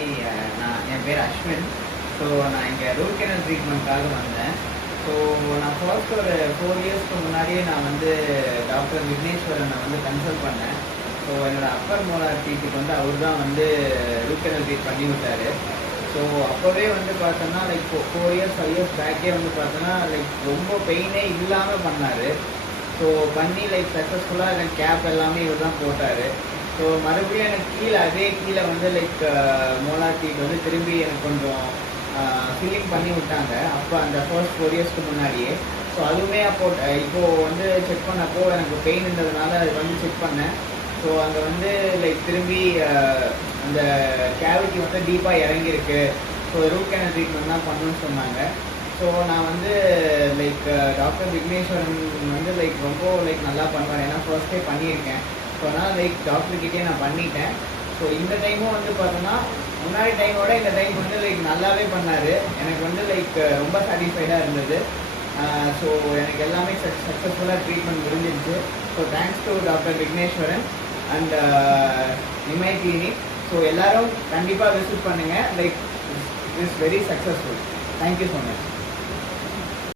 Hi, என் பேர் Ashwin. So நான் இங்கே ரூட் கேனல் ட்ரீட்மெண்ட்காக வந்தேன். ஸோ நான் ஃபர்ஸ்ட் ஒரு 4 இயர்ஸ்க்கு முன்னாடியே நான் வந்து டாக்டர் விக்னேஸ்வரனை வந்து கன்சல்ட் பண்ணேன். ஸோ என்னோடய அப்பர் மோலார் டீத்துக்கு வந்து அவர் தான் வந்து ரூட் கேனல் ட்ரீட் பண்ணி விட்டார். ஸோ அப்போவே வந்து பார்த்தோன்னா லைக் 4 இயர்ஸ் 5 இயர்ஸ் பேக்கே வந்து பார்த்தோன்னா லைக் ரொம்ப பெயினே இல்லாமல் பண்ணார். ஸோ பண்ணி லைக் சக்ஸஸ்ஃபுல்லாக எனக்கு கேப் எல்லாமே இவர் தான் போட்டார். ஸோ மறுபடியும் எனக்கு கீழே வந்து லைக் மோலார் டீத் வந்து திரும்பி எனக்கு கொஞ்சம் ஃபில்லிங் பண்ணி விட்டாங்க. அப்போ அந்த ஃபர்ஸ்ட் 4 இயர்ஸ்க்கு முன்னாடியே. ஸோ அதுவுமே இப்போது வந்து செக் பண்ணப்போ எனக்கு பெயின் இருந்ததுனால அது வந்து செக் பண்ணேன். ஸோ அங்கே வந்து லைக் திரும்பி அந்த கேவிட்டி வந்து டீப்பாக இறங்கியிருக்கு. ஸோ ரூட் கேனல் ட்ரீட்மெண்ட் தான் பண்ணணும்னு சொன்னாங்க. ஸோ நான் வந்து லைக் டாக்டர் விக்னேஸ்வரன் வந்து லைக் ரொம்ப லைக் நல்லா பண்ணுவார். ஏன்னா ஃபர்ஸ்ட்டே பண்ணியிருக்கேன். ஸோ அதனால் லைக் டாக்டர்கிட்டே நான் பண்ணிட்டேன். ஸோ இந்த டைமும் வந்து பார்த்தோன்னா முன்னாடி டைமோட இந்த டைம் வந்து லைக் நல்லாவே பண்ணார். எனக்கு வந்து லைக் ரொம்ப சாட்டிஸ்ஃபைடாக இருந்தது. ஸோ எனக்கு எல்லாமே சக்ஸஸ்ஃபுல்லாக ட்ரீட்மெண்ட் முடிஞ்சிருச்சு. So thanks to doctor Vigneswaran and Nimai clinic. So எல்லோரும் கண்டிப்பாக விசிட் பண்ணுங்கள். Like it is very successful. Thank you so much.